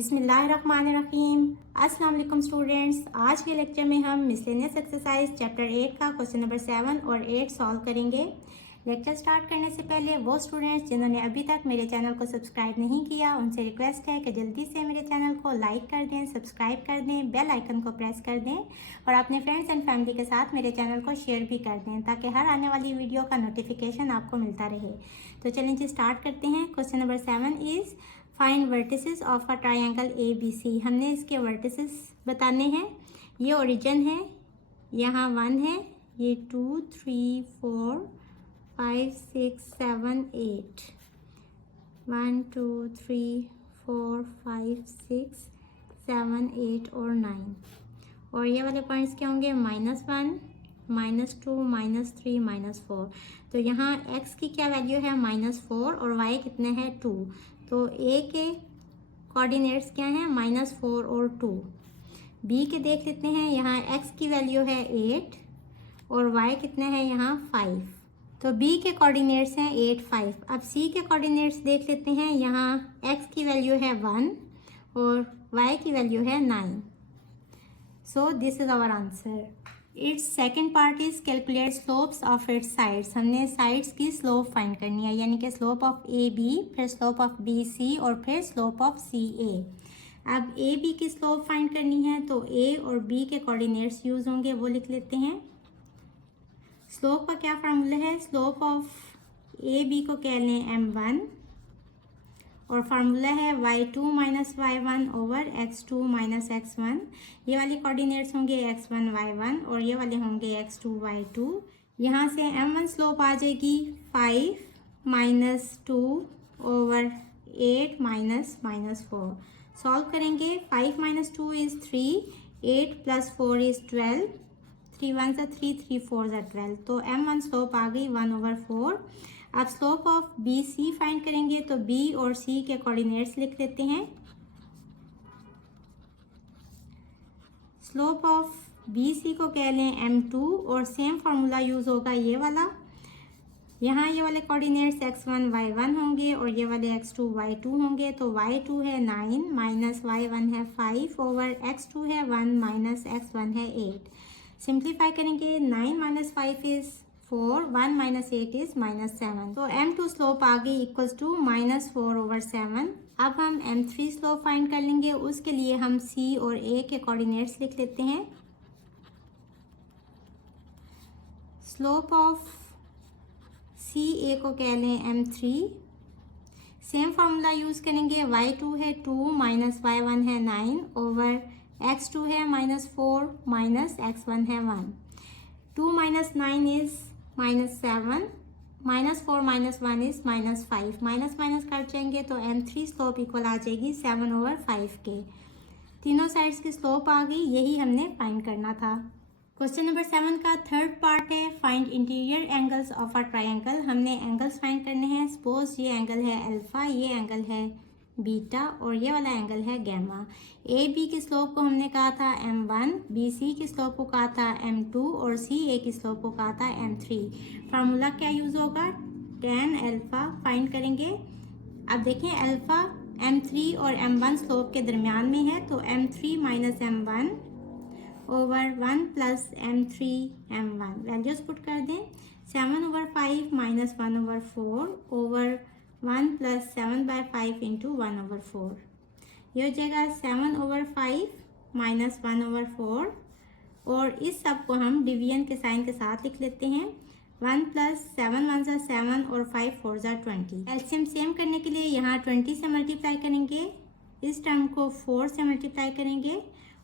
बिस्मिल्लाहिर्रहमानिर्रहीम। अस्सलाम वालेकुम स्टूडेंट्स, आज के लेक्चर में हम मिसलेनियस एक्सरसाइज चैप्टर 8 का क्वेश्चन नंबर 7 और 8 सॉल्व करेंगे। लेक्चर स्टार्ट करने से पहले वो स्टूडेंट्स जिन्होंने अभी तक मेरे चैनल को सब्सक्राइब नहीं किया उनसे रिक्वेस्ट है कि जल्दी से मेरे चैनल को लाइक कर दें, सब्सक्राइब कर दें, बेल आइकन को प्रेस कर दें और अपने फ्रेंड्स एंड फैमिली के साथ मेरे चैनल को शेयर भी कर दें ताकि हर आने वाली वीडियो का नोटिफिकेशन आपको मिलता रहे। तो चलिए जी स्टार्ट करते हैं। Question number 7 is find vertices of a triangle ABC। हमने इसके वर्टिसेस बताने हैं। ये ओरिजिन है, यहाँ 1 है, ये 2 3 4 5 6 7 8 1 2 3 4 5 6 7 8 और 9। और ये वाले पॉइंट्स क्या होंगे? -1 -2 -3 -4। तो यहाँ x की क्या वैल्यू है? -4 और y कितने हैं? 2। तो a के कोऑर्डिनेट्स क्या हैं? -4 और 2। b के देख लेते हैं। यहाँ x की वैल्यू है 8 और y कितने हैं? यहाँ 5। तो b के कोऑर्डिनेट्स हैं 8 5। अब c के कोऑर्डिनेट्स देख लेते हैं। यहाँ x की वैल्यू है 1 और y की वैल्यू है 9। So this is our answer. Its second part is calculate slopes of its sides. हमने साइड्स की स्लोप फाइंड करनी है, यानी कि स्लोप ऑफ AB, फिर स्लोप ऑफ BC और फिर स्लोप ऑफ CA। अब AB की स्लोप फाइंड करनी है तो A और B के कोऑर्डिनेट्स यूज होंगे, वो लिख लेते हैं। स्लोप का क्या फार्मूला है? स्लोप ऑफ AB को कह लें M1 और फार्मूला है y2 minus y1 over x2 minus x1। ये वाले कोऑर्डिनेट्स होंगे x1 y1 और ये वाले होंगे x2 y2। यहाँ से m1 स्लोप आ जाएगी 5 माइनस 2 ओवर 8 माइनस -4। सॉल्व करेंगे। 5 माइनस 2 इज़ 3, 8 प्लस 4 इज़ 12, 3 1 सा 3, 3 4 सा 12। तो m1 स्लोप आ गई 1/4। अब स्लोप ऑफ BC फाइंड करेंगे तो B और C के कोऑर्डिनेट्स लिख लेते हैं। स्लोप ऑफ BC को कह लें M2 और सेम फार्मूला यूज होगा ये वाला। यहाँ ये वाले कोऑर्डिनेट्स x1 y1 होंगे और ये वाले x2 y2 होंगे। तो y2 है 9 माइनस y1 है 5 ओवर x2 है 1 माइनस x1 है 8। सिंप्लीफाई करेंगे। 9 माइनस 5 इज 4, 1 माइनस 8 इज -7। तो M2 स्लोप आ गई इक्वल्स टू -4/7। अब हम M3 स्लोप फाइंड कर लेंगे। उसके लिए हम C और A के कोऑर्डिनेट्स लिख लेते हैं। स्लोप ऑफ CA को कह लें M3। सेम फार्मूला यूज करेंगे। y2 है 2 माइनस y1 है 9 ओवर x2 है -4 माइनस x1 है 1। 2 minus 9 is -7, -4 minus 1 is -5। Minus minus cut जाएंगे तो M3 स्लोप इक्वल आ जाएगी 7/5 के। तीनों साइड्स की स्लोप आ गई, यही हमने फाइंड करना था। क्वेश्चन नंबर 7 का थर्ड पार्ट है find interior angles of a triangle. हमने एंगल्स फाइंड करने हैं। सपोज ये एंगल है अल्फा, ये एंगल है बीटा और ये वाला एंगल है गैमा। AB की स्लोप को हमने कहा था M1, BC की स्लोप को कहा था M2 और CA की स्लोप को कहा था M3। फार्मूला क्या यूज होगा? tan अल्फा फाइंड करेंगे। अब देखें अल्फा M3 और M1 स्लोप के दरमियान में है तो M3 minus M1 over 1 plus M3 M1 values put कर दें। 7/5 माइनस 1/4 ओवर 1 प्लस 7/5 इंटू 1/4। ये हो जाएगा 7/5 माइनस 1/4 और इस सब को हम डिवीजन के साइन के साथ लिख लेते हैं। 1 प्लस 7 1 सा 7 और 5 4 सा 20। एलसीएम सेम करने के लिए यहाँ 20 से मल्टीप्लाई करेंगे, इस टर्म को 4 से मल्टीप्लाई करेंगे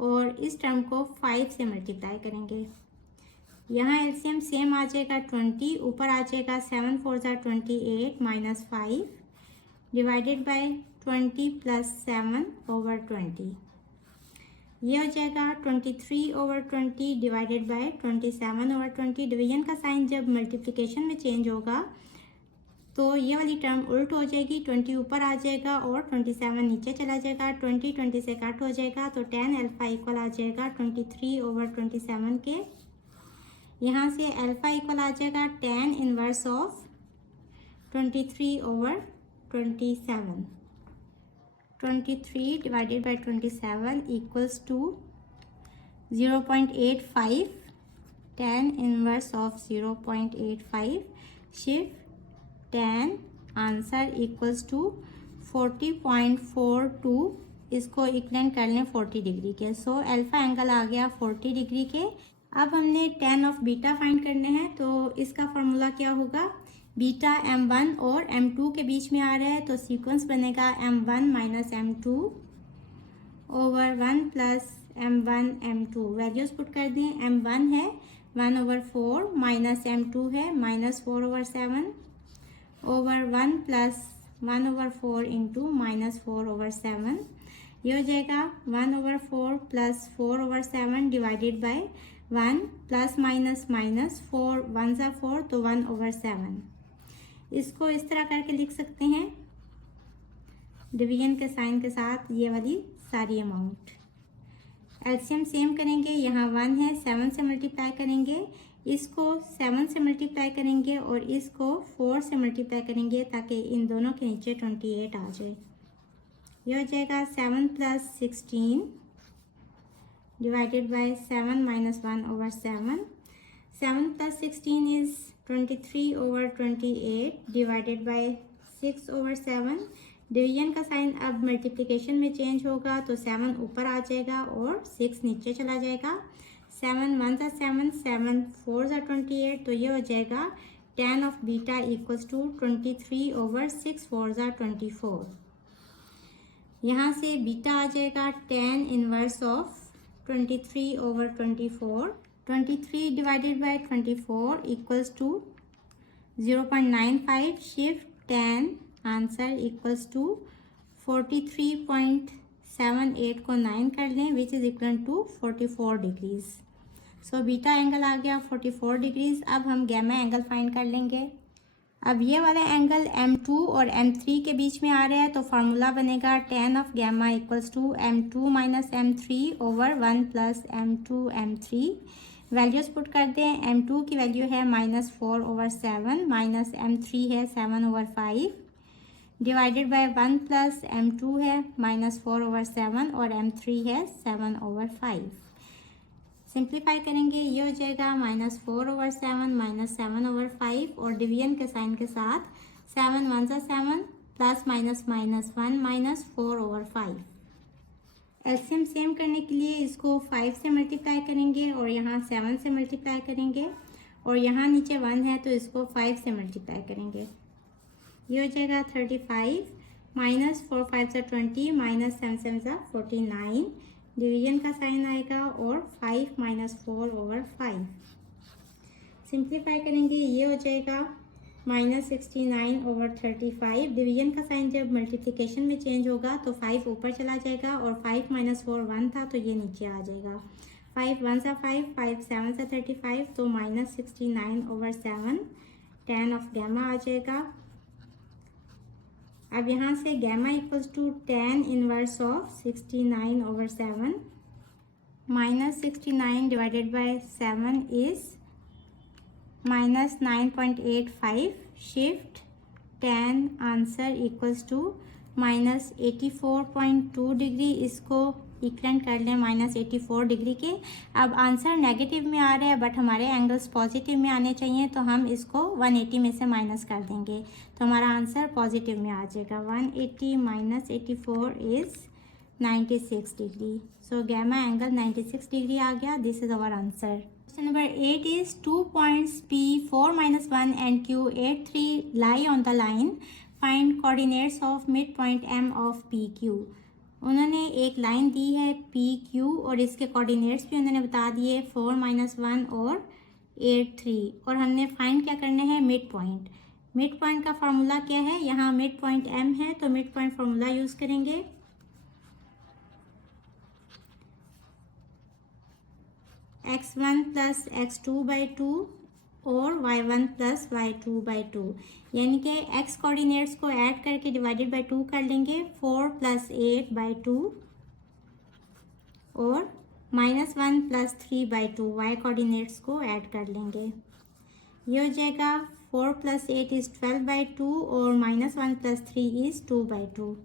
और इस टर्म को 5 से मल्टीप्लाई करेंगे। यहाँ एलसीएम सेम आ जाएगा 20, ऊपर आ जाएगा 7 4 सा 28 माइनस 5 डिवाइडेड बाय 20 प्लस 7/20। ये हो जाएगा 23/20 डिवाइडेड बाय 27/20। डिवीजन का साइन जब मल्टीप्लिकेशन में चेंज होगा तो ये वाली टर्म उल्ट हो जाएगी। 20 ऊपर आ जाएगा और 27 नीचे चला जाएगा। 20 से कट हो जाएगा तो tan अल्फा इक्वल आ जाएगा 23/27 के। यहाँ से अल्फा इक्वल आ जाएगा tan inverse of 23/27। 23 divided by 27 equals to 0.85. tan inverse of 0.85. shift tan answer equals to 40.42. इसको इक्वलेंट कर लें 40 डिग्री के. सो अल्फा एंगल आ गया 40 डिग्री के. अब हमने tan ऑफ बीटा फाइंड करने हैं, तो इसका फॉर्मूला क्या होगा. बीटा m1 और m2 के बीच में आ रहा है, तो सीक्वेंस बनेगा m1 minus m2 over 1 plus m1 m2. Values put कर दें. m1 है 1/4 माइनस m2 है -4/7 ओवर 1 प्लस 1/4 इंटू -4/7. ये हो जाएगा 1/4 plus 4/7 divided by 1 plus minus 4 1 सा 4 तो 1/7. इसको इस तरह करके लिख सकते हैं डिवीजन के साइन के साथ ये वाली सारी अमाउंट. एलसीएम सेम करेंगे. यहाँ 1 है 7 से मल्टीप्लाई करेंगे, इसको 7 से मल्टीप्लाई करेंगे और इसको 4 से मल्टीप्लाई करेंगे ताकि इन दोनों के नीचे 28 आ जाए. यह हो जाएगा 7 plus 16 divided by 7 minus 1/7. 7 plus 16 is 23/28 divided by 6/7. Division का साइन अब मल्टीप्लिकेशन में चेंज होगा, तो 7 ऊपर आ जाएगा और 6 नीचे चला जाएगा. 7 1 सा 7 7 4 सा 28. तो ये हो जाएगा tan of beta equals to 23/6 4 सा 24. यहाँ से बीटा आ जाएगा tan inverse of 23/24. 23 divided by 24 equals to 0.95. Shift tan answer equals to 43.78 को 9 कर लें, which is equal to 44 degrees. So beta angle आ गया 44 डिग्रीज. अब हम गैमा एंगल फाइंड कर लेंगे. अब ये वाला एंगल m2 और m3 के बीच में आ रहा है, तो फार्मूला बनेगा tan of gamma equals to m2 minus m3 over 1 plus m2 m3. Values put कर दें. m2 की वैल्यू है -4/7 माइनस m3 है 7/5 डिवाइडेड बाय 1 प्लस m2 है -4/7 और m3 है 7/5. सिंप्लीफाई करेंगे. ये हो जाएगा -4/7 माइनस 7/5 और डिवीजन के साइन के साथ 7 1 सा 7 plus minus 1 minus 4/5. LCM same करने के लिए इसको 5 से मल्टीप्लाई करेंगे और यहाँ 7 से मल्टीप्लाई करेंगे और यहाँ नीचे 1 है तो इसको 5 से मल्टीप्लाई करेंगे. ये हो जाएगा 35 माइनस 4 5 सा 20 माइनस 7 7 सा 49. डिवीजन का साइन आएगा और 5 माइनस 4/5. सिंप्लीफाई करेंगे. ये हो जाएगा -69/35. डिवीजन का साइन जब मल्टीप्लिकेशन में चेंज होगा तो 5 ऊपर चला जाएगा और 5 माइनस 4 1 था तो ये नीचे आ जाएगा. 5 1 सा 5 5 7 सा 35 तो -69/7 tan ऑफ गैमा आ जाएगा. अब यहाँ से gamma equals to tan inverse of 69/7 -69 divided by 7 is -9.85. Shift tan answer equals to -84.2 degree. इसको इक्वलेंट कर लें -84 डिग्री के. अब आंसर नेगेटिव में आ रहा है बट हमारे एंगल्स पॉजिटिव में आने चाहिए, तो हम इसको 180 में से माइनस कर देंगे तो हमारा आंसर पॉजिटिव में आ जाएगा. 180 minus 84 is 96 degree. So gamma angle 96 degree आ गया. This is our answer. Question number 8 is 2 points P4-1 and Q83 lie on the line. Find coordinates of midpoint M of PQ. उन्होंने एक line दी है PQ और इसके coordinates भी उन्होंने बता दिए 4-1 और 8-3 और हमने फाइंड क्या करना है मिड पॉइंट. मिड पॉइंट का फार्मूला क्या है. यहाँ मिड पॉइंट M है तो मिड पॉइंट फार्मूला यूज़ करेंगे. x1 प्लस x2/2 और y1 प्लस y2/2 यानी कि x कोऑर्डिनेट्स को ऐड करके डिवाइडेड बाय 2 कर लेंगे. 4 प्लस 8/2 और -1 प्लस 3/2 y कोऑर्डिनेट्स को ऐड कर लेंगे. ये हो जाएगा 4 प्लस 8 इज 12/2 और -1 प्लस 3 इज 2/2.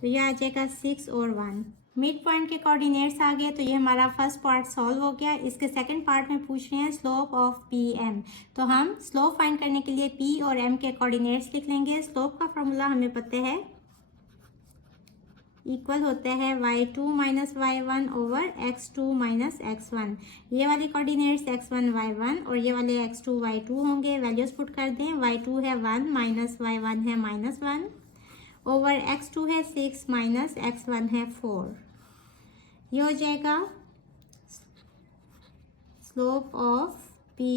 तो ये आ जाएगा 6 और 1। मिड पॉइंट के कोऑर्डिनेट्स आ गए, तो ये हमारा फर्स्ट पार्ट सॉल्व हो गया। इसके सेकंड पार्ट में पूछ रहे हैं स्लोप ऑफ पी एम। तो हम स्लोप फाइंड करने के लिए पी और एम के कोऑर्डिनेट्स लिख लेंगे। स्लोप का फॉर्मूला हमें पता है, इक्वल होता है y2 minus y1 over x2 minus x1। ये वाले कोऑर्डिनेट्स x1 y1 और ये वाले x2 y2 होंगे। वैल्यूज पुट कर दें, y2 है 1 माइनस y1 है -1 ओवर x2 है 6 माइनस x1 है 4। ये हो जाएगा slope of P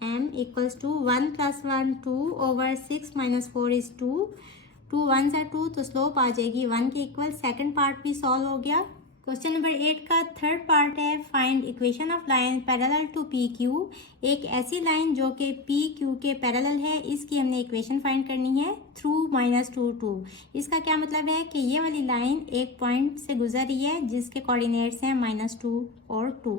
M equals to 1 + 1 2 over 6 minus 4 is 2, 2 1 = 2, तो स्लोप आ जाएगी 1 के इक्वल। सेकंड पार्ट भी सॉल्व हो गया। क्वेश्चन नंबर 8 का थर्ड पार्ट है, find equation of line parallel to P Q. एक ऐसी लाइन जो कि पी क्यू के पैरेलल है, इसकी हमने इक्वेशन फाइंड करनी है थ्रू -2 2। इसका क्या मतलब है कि ये वाली लाइन एक पॉइंट से गुजर रही है जिसके कोऑर्डिनेट्स हैं -2 और 2।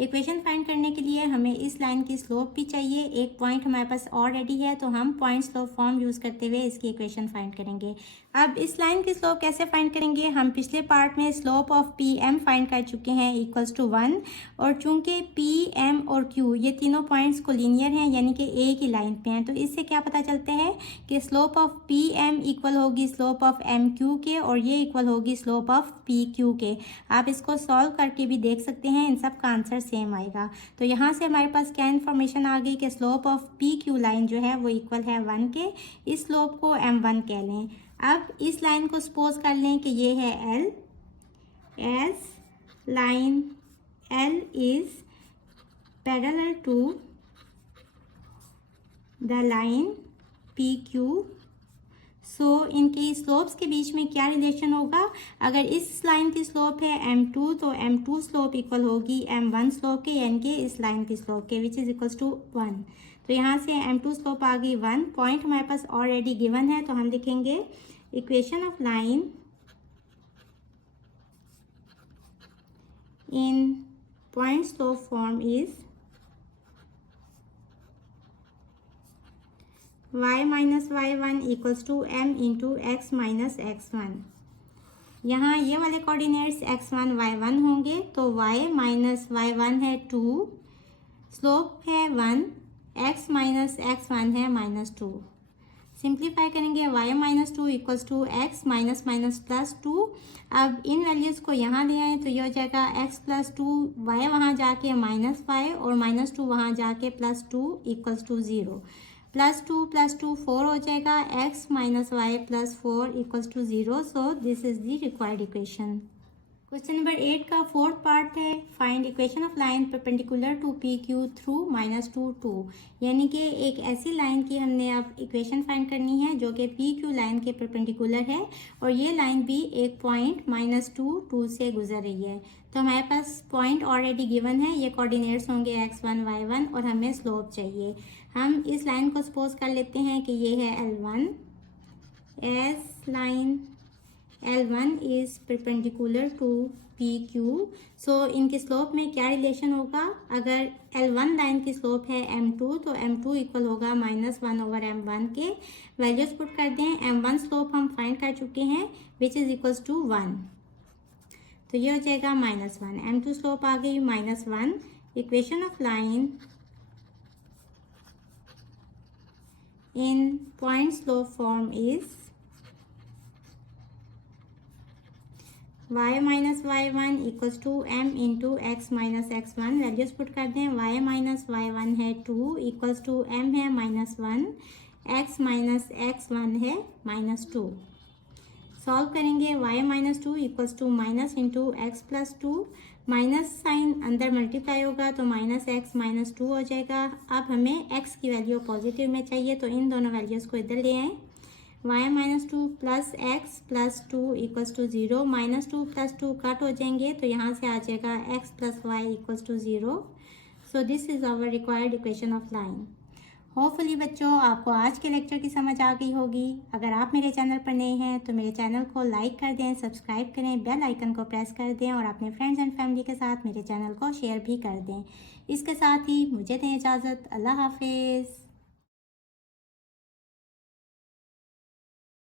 इक्वेशन फाइंड करने के लिए हमें इस लाइन की स्लोप भी चाहिए। एक पॉइंट हमारे पास ऑलरेडी है, तो हम पॉइंट स्लोप फॉर्म यूज़ करते हुए इसकी इक्वेशन फाइंड करेंगे। अब इस लाइन की स्लोप कैसे फाइंड करेंगे? हम पिछले पार्ट में slope of P M find कर चुके हैं इक्वल्स टू 1, और चूंकि पी एम और क्यू ये तीनों पॉइंट्स को लीनियर हैं, यानी कि एक ही लाइन पे हैं, तो इससे क्या पता चलता है कि slope of P M equal होगी स्लोप ऑफ एम क्यू के, और ये इक्वल होगी स्लोप ऑफ पी क्यू के। आप इसको सॉल्व करके भी देख सकते हैं, इन सब का आंसर सेम आएगा। तो यहाँ से हमारे पास क्या इन्फॉर्मेशन आ गई कि slope of P Q line जो है वो इक्वल है 1 के। इस स्लोप को m1 कह लें। अब इस लाइन को सपोज कर लें कि ये है L, as line L is parallel to the line PQ। So इनकी स्लोप्स के बीच में क्या रिलेशन होगा? अगर इस लाइन की स्लोप है m2, तो m2 स्लोप इक्वल होगी m1 स्लोप के, यानी कि इस लाइन की स्लोप के, विच इज इक्वल्स टू 1। तो यहाँ से m2 स्लोप आ गई 1। पॉइंट हमारे पास ऑलरेडी गिवन है, तो हम लिखेंगे equation of line in point slope form is y minus y1 equals to m into x minus x1। यहाँ ये वाले कोऑर्डिनेट्स x1 y1 होंगे, तो y माइनस y1 है 2, स्लोप है 1, x माइनस x1 है -2। सिंप्लीफाई करेंगे, y minus 2 equals to x minus minus plus 2। अब इन वैल्यूज़ को यहाँ ले आए, तो ये हो जाएगा x प्लस 2, y वहाँ जाके -5 और -2 वहाँ जाके +2 इक्वल्स टू 0। +2 + 2 4 हो जाएगा, x minus y plus 4 equals to 0। So this is the required equation. Question number 8 का फोर्थ पार्ट है, find equation of line perpendicular to P Q through -2 2। यानी कि एक ऐसी लाइन की हमने अब इक्वेशन फाइंड करनी है जो कि पी क्यू लाइन के परपेंडिकुलर है, और ये लाइन भी एक पॉइंट -2 2 से गुजर रही है। तो हमारे पास पॉइंट ऑलरेडी गिवन है, ये कोऑर्डिनेट्स होंगे x1 y1, और हमें स्लोप चाहिए। हम इस लाइन को सपोज कर लेते हैं कि ये है L1, as line L1 is perpendicular to PQ। So इनकी स्लोप में क्या रिलेशन होगा? अगर L1 लाइन की स्लोप है M2, तो M2 इक्वल होगा -1 ओवर M1 के। वैल्यूज पुट कर दें, M1 स्लोप हम फाइंड कर चुके हैं विच इज इक्वल्स टू 1, तो ये हो जाएगा -1। M2 स्लोप आ गई -1। Equation of line in point slope form is y minus y1 equals to m into x minus x1। Values put कर दें, y माइनस y1 है 2 इक्वल्स टू m है -1, x माइनस x1 है -2। Solve करेंगे, y minus 2 equals to minus into x plus 2, minus sign अंदर multiply होगा तो -x -2 हो जाएगा। अब हमें x की वैल्यू पॉजिटिव में चाहिए, तो इन दोनों वैल्यूज़ को इधर ले आएँ। y minus 2 plus x plus 2 equals to 0, -2 + 2 cut हो जाएंगे, तो यहाँ से आ जाएगा x plus y equals to 0। So this is our required equation of line. Hopefully बच्चों आपको आज के लेक्चर की समझ आ गई होगी। अगर आप मेरे चैनल पर नए हैं तो मेरे चैनल को लाइक कर दें, सब्सक्राइब करें, बेल आइकन को प्रेस कर दें, और अपने फ्रेंड्स एंड फैमिली के साथ मेरे चैनल को शेयर भी कर दें। इसके साथ ही मुझे दें इजाज़त। अल्लाह हाफिज़।